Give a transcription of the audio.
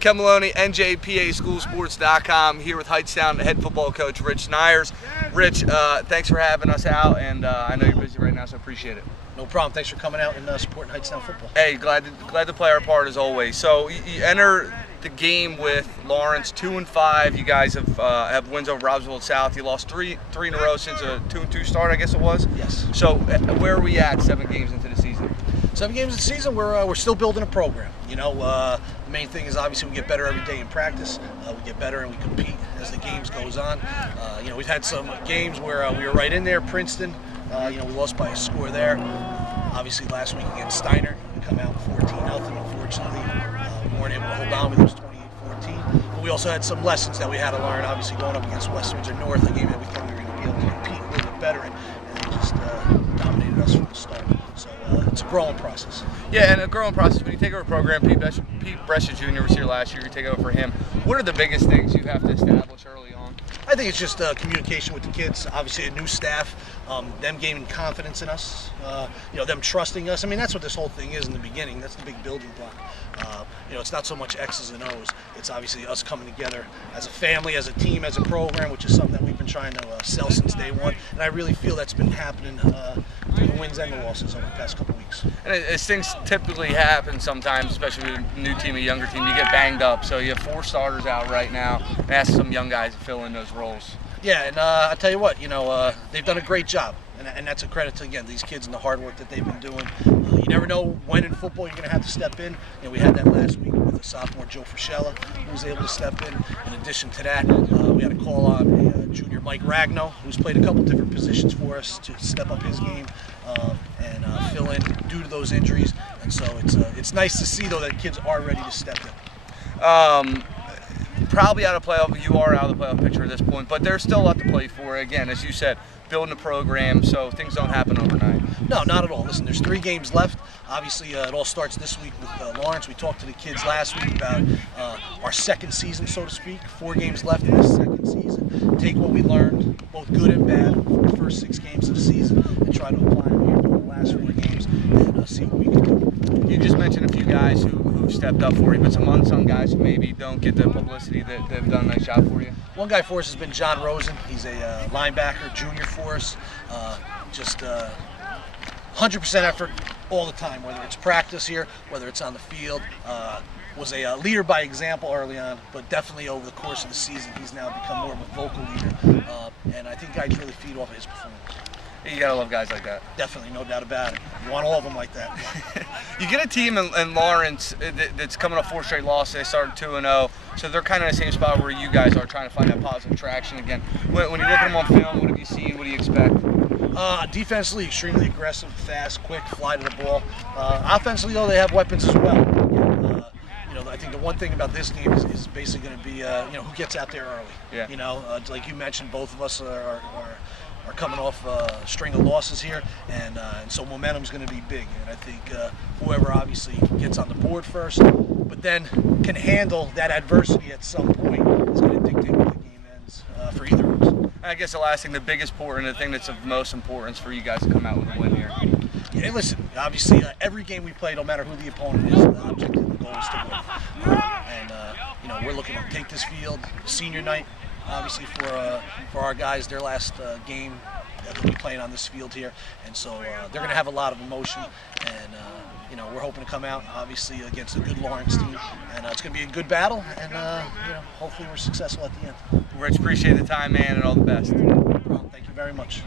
Ken Maloney, NJPASchoolsports.com, here with Hightstown head football coach Rich Nyers. Rich, thanks for having us out, and I know you're busy right now, so appreciate it. No problem. Thanks for coming out and supporting Hightstown football. Hey, glad to play our part as always. So you enter the game with Lawrence 2-5. You guys have wins over Robbinsville South. You lost three in a row since a 2-2 start, I guess it was. Yes. So where are we at 7 games into the season? 7 games of the season, we're still building a program. You know, the main thing is obviously we get better every day in practice. We get better and we compete as the games goes on. You know, we've had some games where we were right in there. Princeton, you know, we lost by a score there. Obviously last week against Steiner, we come out 14-0. Unfortunately, we weren't able to hold on. We lost 28-14. But we also had some lessons that we had to learn. Obviously going up against Westerns or North, a game that we thought we were going to be able to compete a little bit better, and they just dominated us from the start. So it's a growing process. Yeah, and a growing process. When you take over a program, Pete Brescia Jr. was here last year. You take over for him. What are the biggest things you have to establish early on? I think it's just communication with the kids. Obviously, a new staff, them gaining confidence in us. You know, them trusting us. I mean, that's what this whole thing is in the beginning. That's the big building block. You know, it's not so much X's and O's. It's obviously us coming together as a family, as a team, as a program, which is something that we've been trying to sell since day one. And I really feel that's been happening through the wins and the losses over the past couple weeks. And as things typically happen sometimes, especially with a new team, a younger team, you get banged up. So you have 4 starters out right now. And ask some young guys to fill in those roles. Yeah, and I tell you what, you know, they've done a great job. And that's a credit to, again, these kids and the hard work that they've been doing. You never know when in football you're going to have to step in. You know, we had that last week with the sophomore Joe Frischella, who was able to step in. In addition to that, we had a call on junior Mike Ragno, who's played a couple different positions for us to step up his game and fill in due to those injuries. And so it's nice to see, though, that kids are ready to step in. Probably out of playoff. You are out of the playoff picture at this point, but there's still a lot to play for. Again, as you said, building a program, so things don't happen overnight. No, not at all. Listen, there's 3 games left. Obviously, it all starts this week with Lawrence. We talked to the kids last week about our second season, so to speak. 4 games left in this second season. Take what we learned, both good and bad, from the first 6 games of the season, and try to apply them here for the last 4 games and see what we can do. You just mentioned a few guys who've stepped up for you, but some unsung guys who maybe don't get the publicity that they've done a nice job for you. One guy for us has been John Rosen. He's a linebacker, junior for us. Just 100% effort all the time, whether it's practice here, whether it's on the field. Was a leader by example early on, but definitely over the course of the season, he's now become more of a vocal leader. And I think guys really feed off of his performance. You gotta love guys like that. Definitely, no doubt about it. You want all of them like that. You get a team in Lawrence that's coming off 4 straight losses. They started 2-0, so they're kind of in the same spot where you guys are trying to find that positive traction again. When you look at them on film, what have you seen? What do you expect? Defensively, extremely aggressive, fast, quick, fly to the ball. Offensively, though, they have weapons as well. You know, I think the one thing about this game is basically going to be, you know, who gets out there early. Yeah. You know, like you mentioned, both of us are coming off a string of losses here, and so momentum's going to be big. And I think whoever obviously gets on the board first, but then can handle that adversity at some point is going to dictate where the game ends for either of us. I guess the last thing, the biggest important, the thing that's of most importance for you guys to come out with a win here. Yeah, and listen, obviously every game we play, no matter who the opponent is, the objective and the goal is to win. You know, we're looking to take this field, senior night, obviously for our guys, their last game that they'll be playing on this field here, and so they're going to have a lot of emotion, and you know, we're hoping to come out obviously against a good Lawrence team, and it's going to be a good battle, and you know, hopefully we're successful at the end. Rich, appreciate the time, man, and all the best. No problem. Thank you very much.